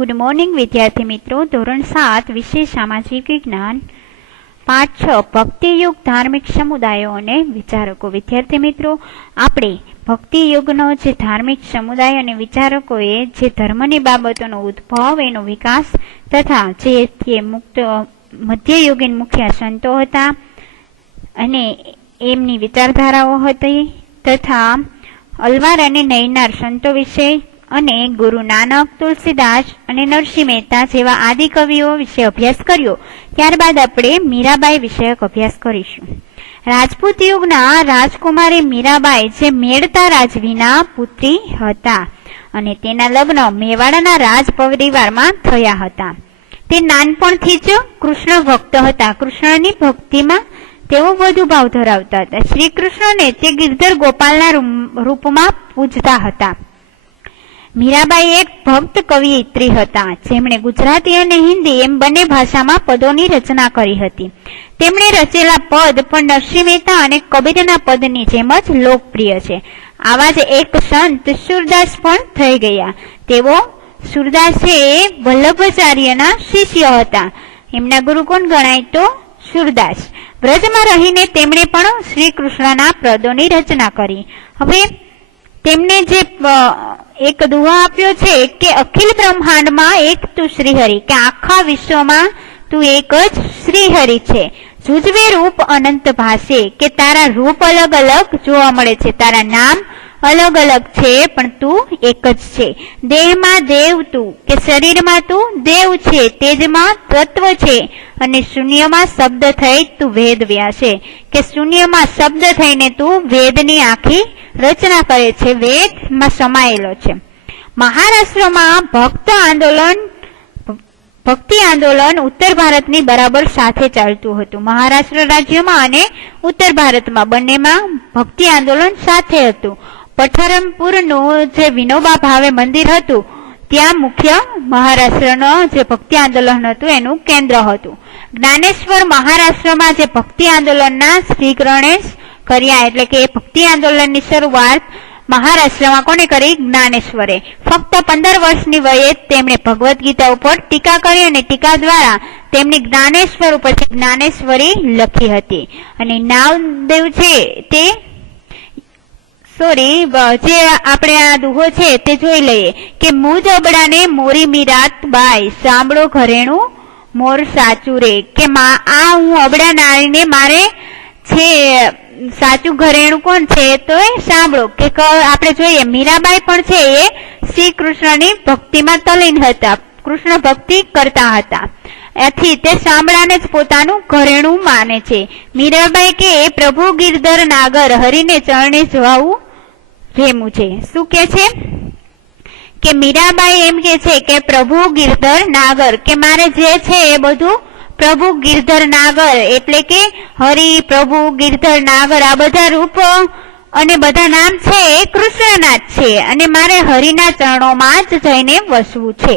Good morning વિદ્યાર્થી મિત્રો. ધોરણ 7 વિષય સામાજિક વિજ્ઞાન, પાઠ 6 ભક્તિયુગ ધાર્મિક સમુદાયો અને વિચારકો. વિદ્યાર્થી મિત્રો, આપણે ભક્તિયુગનો જે ધાર્મિક સમુદાય અને વિચારકોએ જે ધર્મની બાબતોનો ઉદ્ભવ, એનો વિકાસ તથા જે મધ્યયુગીન મુખ્ય સંતો હતા અને એમની વિચારધારાઓ હતી તથા અલવાર અને નૈનાર સંતો વિશે અને ગુરુ નાનક, તુલસીદાસ અને નરસિંહ મહેતા જેવા આદિ કવિઓ વિશે અભ્યાસ કર્યો. ત્યારબાદ આપણે મીરાબાઈ વિષયક અભ્યાસ કરીશું. રાજપૂત યુગના રાજકુમારી મીરાબાઈ જે મેળતા રાજવીના પુત્રી હતા અને તેના લગ્ન મેવાડના રાજ પરિવારમાં થયા હતા. તે નાનપણથી જ કૃષ્ણ ભક્ત હતા. કૃષ્ણની ભક્તિમાં તેઓ વધુ ભાવ ધરાવતા હતા. શ્રી કૃષ્ણને તે ગિરધર ગોપાલના રૂપમાં પૂજતા હતા. મીરાબાઈ એક ભક્ત કવિયત્રી હતા, જેમણે ગુજરાતી અને હિન્દી એમ બંને ભાષામાં પદોની રચના કરી હતી. તેમણે રચેલા પદ પણ નરસિંહ મહેતા અને કબીરના પદની જેમ જ લોકપ્રિય છે. આવા જ એક સંત સુરદાસ પણ થઈ ગયા. તેઓ સુરદાસ એ વલ્લભાચાર્યના શિષ્ય હતા. એમના ગુરુ કોણ ગણાય તો સુરદાસ. વ્રજમાં રહીને તેમણે પણ શ્રી કૃષ્ણના પદોની રચના કરી. હવે તેમને જે એક દુહા આપ્યો છે કે અખિલ બ્રહ્માંડમાં એક તું શ્રીહરિ, કે આખા વિશ્વમાં તું એક જ શ્રીહરિ છે. જુજવે રૂપ અનંત ભાષે, કે તારા રૂપ અલગ અલગ જોવા મળે છે, તારા નામ અલગ અલગ છે પણ તું એક જ છે. દેહમાં દેવ તું, કે શરીરમાં તું દેવ છે, તેજમાં તત્વ છે અને શૂન્યમાં શબ્દ થઈ તું વેદ વ્યાસે, કે શૂન્યમાં શબ્દ થઈને તું વેદની આખી રચના કરે છે, વેદમાં સમાયેલો છે. મહારાષ્ટ્રમાં ભક્તિ આંદોલન ઉત્તર ભારતની બરાબર સાથે ચાલતું હતું. મહારાષ્ટ્ર રાજ્યમાં અને ઉત્તર ભારતમાં બંનેમાં ભક્તિ આંદોલન સાથે હતું. પઠરમપુરનું જે વિનોબા ભાવે મંદિર હતું, ત્યાં મુખ્ય મહારાષ્ટ્રનો જે ભક્તિ આંદોલન હતું એનું કેન્દ્ર હતું. જ્ઞાનેશ્વર મહારાષ્ટ્રમાં જે ભક્તિ આંદોલનના શ્રી ગણેશ કર્યા, એટલે કે ભક્તિ આંદોલનની શરૂઆત મહારાષ્ટ્રમાં કોને કરી? જ્ઞાનેશ્વરે. ફક્ત 15 વર્ષની વયે તેમણે ભગવદ્ ગીતા ઉપર ટીકા કરી અને ટીકા દ્વારા તેમની જ્ઞાનેશ્વર ઉપર જ્ઞાનેશ્વરી લખી હતી. અને નામદેવ છે તે જે આપણે આ દુહો છે તે જોઈ લઈએ કે મુજ અબડાને મોરી મીરાત બાઈ, સાંભળો ઘરેણું મોર સાચું રે, કે આ હું અબડા નારીને મારે છે સાચું ઘરેણું કોણ છે તો એ સાંભળો. કે આપણે જોઈએ મીરાબાઈ પણ છે એ શ્રી કૃષ્ણની ભક્તિમાં તલ્લીન હતા, કૃષ્ણ ભક્તિ કરતા હતા. એથી તે સાંભળાને જ પોતાનું ઘરેણું માને છે. મીરાબાઈ કે પ્રભુ ગિરધર નાગર હરીને ચરણે જવાવું રેમું છે. શું કે છે કે મીરાબાઈ એમ કે છે કે પ્રભુ ગિરધર નાગર, કે મારે જે છે એ બધું પ્રભુ ગિરધર નાગર, એટલે કે હરિ, પ્રભુ, ગિરધર નાગર, આ બધા રૂપ અને બધા નામ છે એ કૃષ્ણના જ છે અને મારે હરિના ચરણોમાં જ જઈને વસવું છે.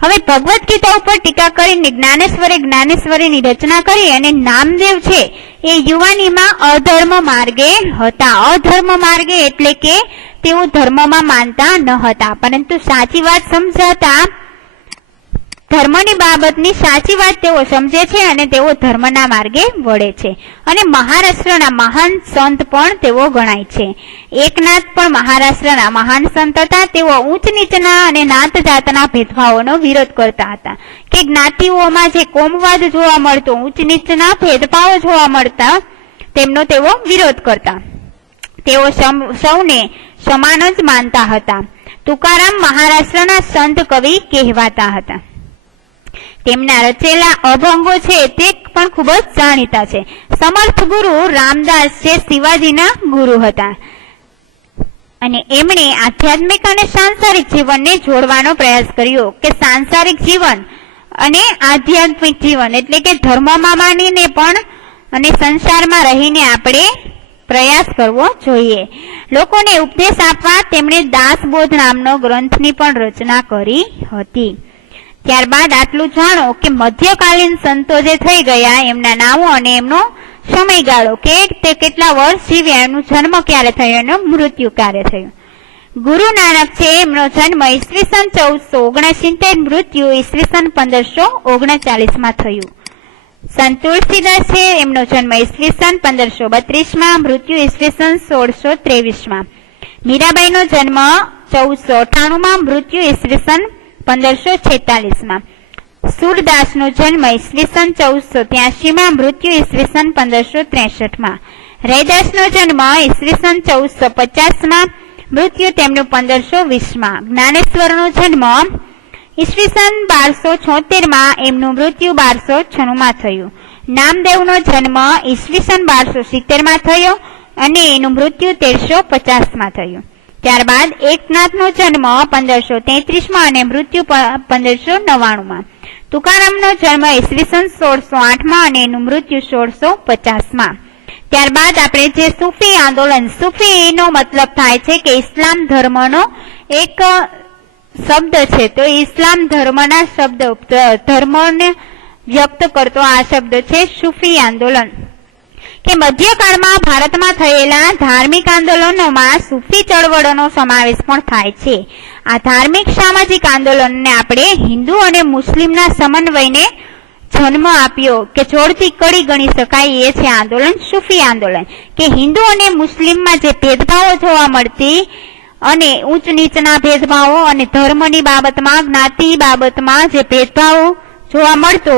હવે ભગવદ્ ગીતા ઉપર ટીકા કરીને જ્ઞાનેશ્વરીની રચના કરી અને નામદેવ છે એ યુવાનીમાં અધર્મ માર્ગે હતા. અધર્મ માર્ગે એટલે કે તેઓ ધર્મમાં માનતા ન હતા, પરંતુ સાચી વાત સમજાતા ધર્મની બાબતની સાચી વાત તેઓ સમજે છે અને તેઓ ધર્મના માર્ગે વળે છે. અને મહારાષ્ટ્રના મહાન સંત પણ તેઓ ગણાય છે. એકનાથ પણ મહારાષ્ટ્રના મહાન સંત હતા. તેઓ ઊંચ નીચના અને નાત જાતના ભેદભાવોનો વિરોધ કરતા હતા. કે જ્ઞાતિઓમાં જે કોમવાદ જોવા મળતો, ઊંચ નીચના ભેદભાવો જોવા મળતા, તેમનો તેઓ વિરોધ કરતા. તેઓ સૌને સમાન જ માનતા હતા. તુકારામ મહારાષ્ટ્રના સંત કવિ કહેવાતા હતા. તેમના રચેલા અભંગો છે તે પણ ખૂબ જ જાણીતા છે. સમર્થ ગુરુ રામદાસ જે શિવાજીના ગુરુ હતા અને એમણે આધ્યાત્મિક અને સાંસારિક જીવનને જોડવાનો પ્રયાસ કર્યો. કે સાંસારિક જીવન અને આધ્યાત્મિક જીવન એટલે કે ધર્મમાં માનીને પણ અને સંસારમાં રહીને આપણે પ્રયાસ કરવો જોઈએ. લોકોને ઉપદેશ આપવા તેમણે દાસબોધ નામનો ગ્રંથની પણ રચના કરી હતી. ત્યારબાદ આટલું જાણો કે મધ્યકાલીન સંતો જે થઈ ગયા એમના નામો અને એમનો સમયગાળો, કે તે કેટલા વર્ષ જીવ્યા, એમનું જન્મ ક્યારે થયો, એનું મૃત્યુ ક્યારે થયું. ગુરુ નાનક છે એમનો જન્મ ઈસવીસન 1469, મૃત્યુ ઈસવીસન 1539 થયું. સંત તુલસીદાસ છે એમનો જન્મ ઈસવીસન 1532, મૃત્યુ ઈસવીસન 1623. મીરાબાઈનો જન્મ 1498, મૃત્યુ ઈસવીસન 1546. સુરદાસનો જન્મ ઈસવીસન 1483, મૃત્યુ ઈસવીસન 1563. રૈદાસનો જન્મ ઈસવીસન 1450, મૃત્યુ તેમનું 1520. જ્ઞાનેશ્વરનો જન્મ ઈસવીસન 1276, એમનું મૃત્યુ 1296 થયું. નામદેવનો જન્મ ઈસવીસન 1270 થયો અને એનું મૃત્યુ 1350 થયું. ત્યારબાદ એકનાથનો જન્મ 1533 અને મૃત્યુ 1599. તુકારામનો જન્મ ઈસવીસન 1608 અને એનું મૃત્યુ 1650. ત્યારબાદ આપણે જે સૂફી આંદોલન, સૂફી નો મતલબ થાય છે કે ઇસ્લામ ધર્મનો એક શબ્દ છે. તો ઇસ્લામ ધર્મના ધર્મને વ્યક્ત કરતો આ શબ્દ છે સૂફી આંદોલન. કે મધ્યકાળમાં ભારતમાં થયેલા ધાર્મિક આંદોલનોમાં સૂફી ચળવળોનો સમાવેશ પણ થાય છે. આ ધાર્મિક સામાજિક આંદોલનને આપણે હિન્દુ અને મુસ્લિમના સમન્વયને જન્મ આપ્યો કે જોડતી કડી ગણી શકાય એ છે આંદોલન સૂફી આંદોલન. કે હિન્દુ અને મુસ્લિમમાં જે ભેદભાવો જોવા મળતી અને ઊંચ નીચના ભેદભાવો અને ધર્મની બાબતમાં, જ્ઞાતિ બાબતમાં જે ભેદભાવો જોવા મળતો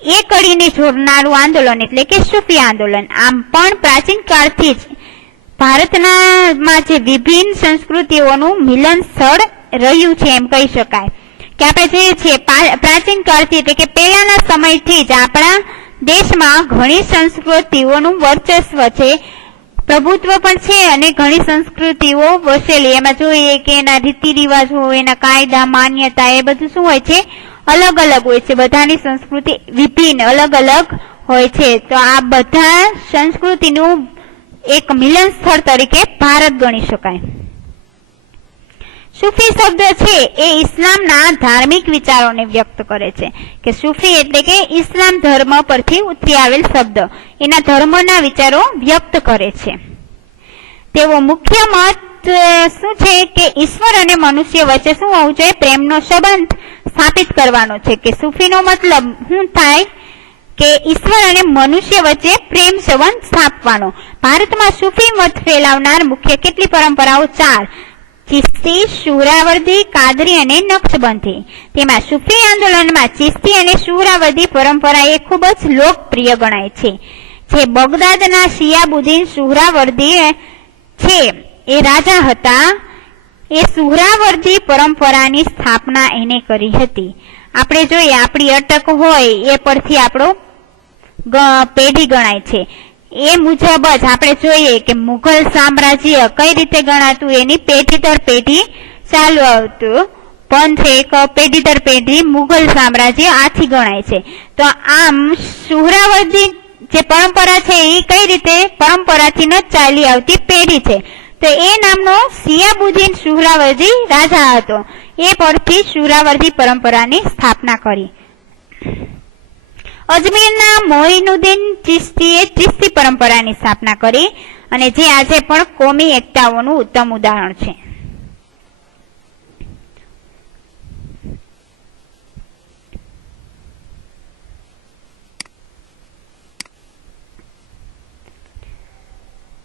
એ કડીને જોડનારું આંદોલન એટલે કે સૂફી આંદોલન. આમ પણ પ્રાચીન કાળથી જ ભારતમાં જે વિભિન્ન સંસ્કૃતિઓનું મિલન સ્થળ રહ્યું છે એમ કહી શકાય. કે આપણે જોઈએ છીએ પ્રાચીન કાળથી એટલે કે પહેલાના સમયથી જ આપણા દેશમાં ઘણી સંસ્કૃતિઓનું વર્ચસ્વ છે, પ્રભુત્વ પણ છે અને ઘણી સંસ્કૃતિઓ વસેલી. એમાં જોઈએ કે એના રીતિ રિવાજો, એના કાયદા, માન્યતા એ બધું શું હોય છે, અલગ અલગ હોય છે. બધાની સંસ્કૃતિ વિભિન્ન અલગ અલગ હોય છે. તો આ બધા સંસ્કૃતિનું એક મિલન સ્થળ તરીકે ભારત ગણી શકાય. સૂફી શબ્દ છે એ ઇસ્લામના ધાર્મિક વિચારોને વ્યક્ત કરે છે. કે સૂફી એટલે કે ઇસ્લામ ધર્મ પરથી ઉતરી આવેલ શબ્દ એના ધર્મના વિચારો વ્યક્ત કરે છે. તેવો મુખ્ય મત શું છે કે ઈશ્વર અને મનુષ્ય વચ્ચે શું હોવું જોઈએ, પ્રેમનો સંબંધ સ્થાપિત કરવાનો છે. કે સૂફીનો મતલબ શું થાય કે ઈશ્વર અને મનુષ્ય વચ્ચે પ્રેમ સંબંધ સ્થાપવાનો. ભારતમાં સૂફી મત ફેલાવનાર મુખ્ય કેટલી પરંપરાઓ? 4: ચિશ્તી, સુહરાવર્દી, કાદરી અને નક્શબંધી. તેમાં સૂફી આંદોલનમાં ચિશ્તી અને સુહરાવર્દી પરંપરા એ ખૂબ જ લોકપ્રિય ગણાય છે. જે બગદાદના શિયાબુદ્દીન સુહરાવર્દી છે એ રાજા હતા. એ સુહરાવર્દી પરંપરાની સ્થાપના એને કરી હતી. આપણે જોઈએ આપણી અટક હોય એ પરથી આપણો પેઢી ગણાય છે. એ મુજબ જ આપણે જોઈએ કે મુઘલ સામ્રાજ્ય કઈ રીતે ગણાતું, એની પેઢી દર પેઢી ચાલુ આવતું પંથ એક પેઢી દર પેઢી મુઘલ સામ્રાજ્ય આથી ગણાય છે. તો આમ સુહરાવર્દી જે પરંપરા છે એ કઈ રીતે પરંપરાથી ન ચાલી આવતી પેઢી છે. તો એ નામનો શિયાબુદ્દીન સુહરાવર્દી રાજા હતો. એ પરથી સુહરાવર્દી પરંપરાની સ્થાપના કરી. અજમેરના મોઇનુદ્દીન ચિશ્તીએ ચિશ્તી પરંપરાની સ્થાપના કરી અને જે આજે પણ કોમી એકતાઓનું ઉત્તમ ઉદાહરણ છે.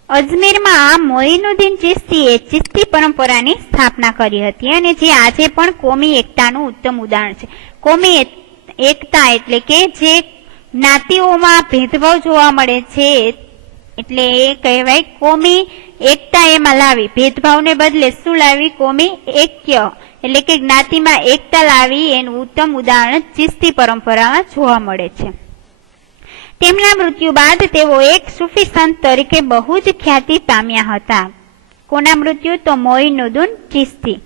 અજમેરમાં મોઇનુદ્દીન ચિશ્તીએ ચિશ્તી પરંપરાની સ્થાપના કરી હતી અને જે આજે પણ કોમી એકતાનું ઉત્તમ ઉદાહરણ છે. કોમી એકતા એટલે કે જે જ્ઞાતિઓમાં ભેદભાવ જોવા મળે છે એટલે એ કહેવાય કોમી એકતા એમાં લાવી. ભેદભાવને બદલે શું લાવી? કોમી એક્ય એટલે કે જ્ઞાતિમાં એકતા લાવી. એનું ઉત્તમ ઉદાહરણ ચિશ્તી પરંપરામાં જોવા મળે છે. તેમના મૃત્યુ બાદ તેઓ એક સૂફી સંત તરીકે બહુ જ ખ્યાતિ પામ્યા હતા. કોના મૃત્યુ? તો મોઇનુદ્દીન ચિશ્તી.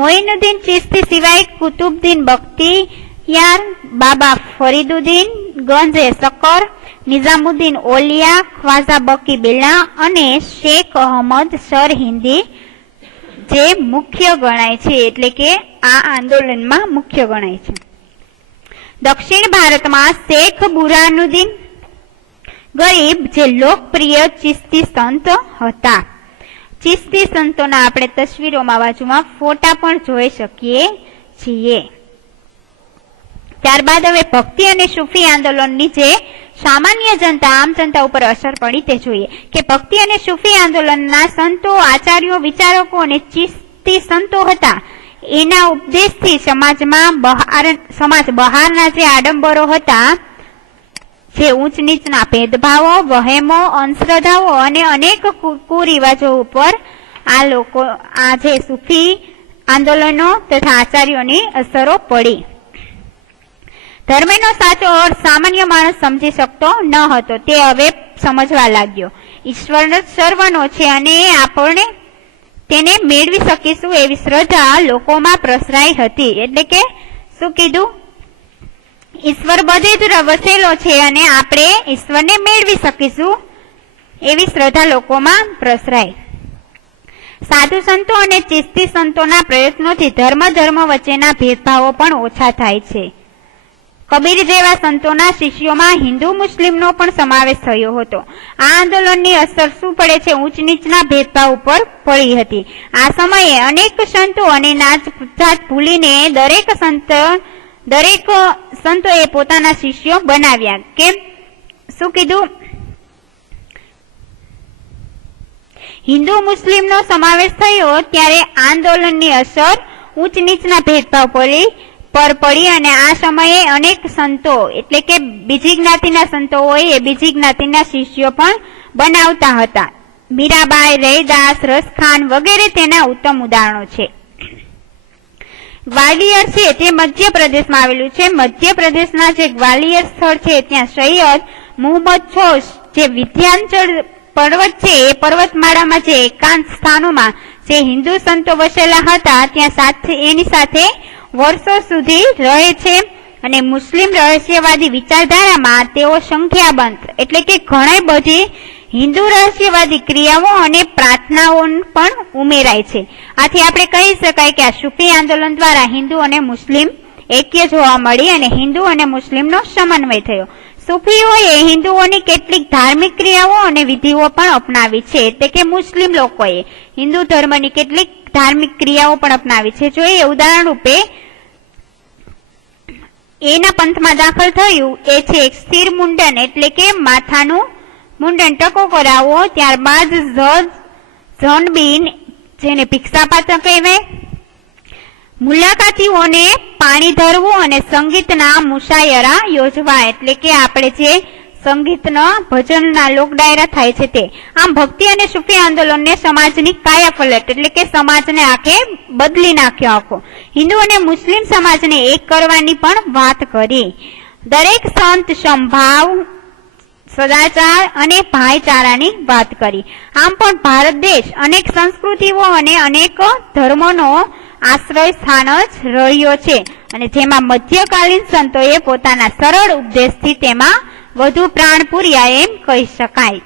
મોઇનુદ્દીન ચિશ્તી સિવાય કુતુબુદ્દીન બખ્તિયાર, બાબા ફરીદુદ્દીન ગંજે સકર, નિઝામુદ્દીન ઓલિયા, ખ્વાજા બકી બિલ્લા અને શેખ અહમદ સરહિંદી જે મુખ્ય ગણાય છે, એટલે કે આ આંદોલનમાં મુખ્ય ગણાય છે. દક્ષિણ ભારતમાં શેખ બુરહાનુદ્દીન ગરીબ જે લોકપ્રિય ચિશ્તી સંત હતા. ચિશ્તી સંતોના આપણે તસવીરોમાં બાજુમાં ફોટા પણ જોઈ શકીએ છીએ. ત્યારબાદ હવે ભક્તિ અને સૂફી આંદોલનની જે સામાન્ય જનતા આમ જનતા ઉપર અસર પડી તે જોઈએ કે ભક્તિ અને સૂફી આંદોલનના સંતો, આચાર્યો, વિચારકો અને ચિશ્તી સંતો હતા. એના ઉપદેશથી સમાજ બહારના જે આડંબરો હતા, જે ઊંચ નીચના ભેદભાવો, વહેમો, અંધશ્રદ્ધાઓ અને અનેક કુરિવાજો ઉપર આ જે સૂફી આંદોલનો તથા આચાર્યોની અસરો પડી. ધર્મનો સાચો અર્થ સામાન્ય માણસ સમજી શકતો ન હતો, તે હવે સમજવા લાગ્યો. ઈશ્વર સર્વનો છે અને આપણે તેને મેળવી શકીશું એવી શ્રદ્ધા લોકોમાં પ્રસરાઈ હતી. એટલે કે શું કીધું? ઈશ્વર બધે જ વસેલો છે અને આપણે ઈશ્વરને મેળવી શકીશું એવી શ્રદ્ધા લોકોમાં પ્રસરાઈ. સાધુ સંતો અને ચિશ્તી સંતોના પ્રયત્નોથી ધર્મ વચ્ચેના ભેદભાવો પણ ઓછા થાય છે. કબીર જેવા સંતોના શિષ્યોમાં હિન્દુ મુસ્લિમનો પણ સમાવેશ થયો હતો. આ આંદોલનની અસર શું પડે છે? ઊંચ નીચના ભેદભાવ ઉપર પડી હતી. આ સમયે અનેક સંતો અને નાત જાત ભૂલીને દરેક સંતોએ પોતાના શિષ્યો બનાવ્યા. કેમ? શું કીધું? હિન્દુ મુસ્લિમનો સમાવેશ થયો ત્યારે આંદોલનની અસર ઉચ્ચ નીચના ભેદભાવ પર પડી અને આ સમયે અનેક સંતો એટલે કે બીજી જ્ઞાતિના સંતો હોય એ બીજી જ્ઞાતિના શિષ્યો પણ બનાવતા હતા. મીરાબાઈ, રૈદાસ, રસખાન વગેરે તેના ઉત્તમ ઉદાહરણો છે. ગ્વાલિયર છે તે મધ્યપ્રદેશમાં આવેલું છે. મધ્યપ્રદેશના જે ગ્વાલિયર સ્થળ છે ત્યાં સૈયદ મુહમ્મદ જોશ જે વિંધ્યાચલ પર્વત છે એ પર્વતમાળામાં જે એકાંત સ્થાનોમાં જે હિન્દુ સંતો વસેલા હતા ત્યાં એની સાથે વર્ષો સુધી રહે છે અને મુસ્લિમ રહસ્યવાદી વિચારધારામાં તેઓ સંખ્યાબંધ એટલે કે ઘણી બધી હિન્દુ રહસ્યવાદી ક્રિયાઓ અને પ્રાર્થનાઓ પણ ઉમેરાય છે. આથી આપણે કહી શકાય કે આ સૂફી આંદોલન દ્વારા હિન્દુ અને મુસ્લિમ એક્ય જોવા મળી અને હિન્દુ અને મુસ્લિમનો સમન્વય થયો. સૂફીઓએ હિન્દુઓની કેટલીક ધાર્મિક ક્રિયાઓ અને વિધિઓ પણ અપનાવી છે. એટલે કે મુસ્લિમ લોકોએ હિન્દુ ધર્મની કેટલીક ધાર્મિક ક્રિયાઓ પણ અપનાવી છે. જોઈએ ઉદાહરણ રૂપે એના પંથમાં દાખલ થયું એ છે સ્થિર મુંડન એટલે કે માથાનું મુંડન ટકો કરાવવો. ત્યારબાદ ઝનબીન જેને ભિક્ષાપાત્ર કહેવાય, મુલાકાતીઓને પાણી ધરવું અને સંગીતના મુશાયરા યોજવા એટલે કે આપણે જે સંગીતના ભજનના લોક ડાયરા થાય છે તે. આમ ભક્તિ અને સૂફી આંદોલનને સમાજની કાયાપલટ એટલે કે સમાજને આખે બદલી નાખ્યો આખો. હિન્દુ અને મુસ્લિમ સમાજને એક કરવાની પણ વાત કરી. દરેક સંત સંભાવ, સદાચાર અને ભાઈચારાની વાત કરી. આમ પણ ભારત દેશ અનેક સંસ્કૃતિઓ અને અનેક ધર્મોનો આશ્રય સ્થાન જ રહ્યો છે અને જેમાં મધ્યકાલીન સંતોએ પોતાના સરળ ઉપદેશથી તેમાં વધુ પ્રાણ પૂર્યા એમ કહી શકાય.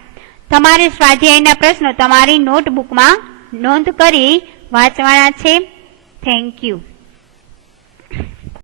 તમારે સ્વાધ્યાયના પ્રશ્નો તમારી નોટબુકમાં નોંધ કરી વાંચવાના છે. Thank you.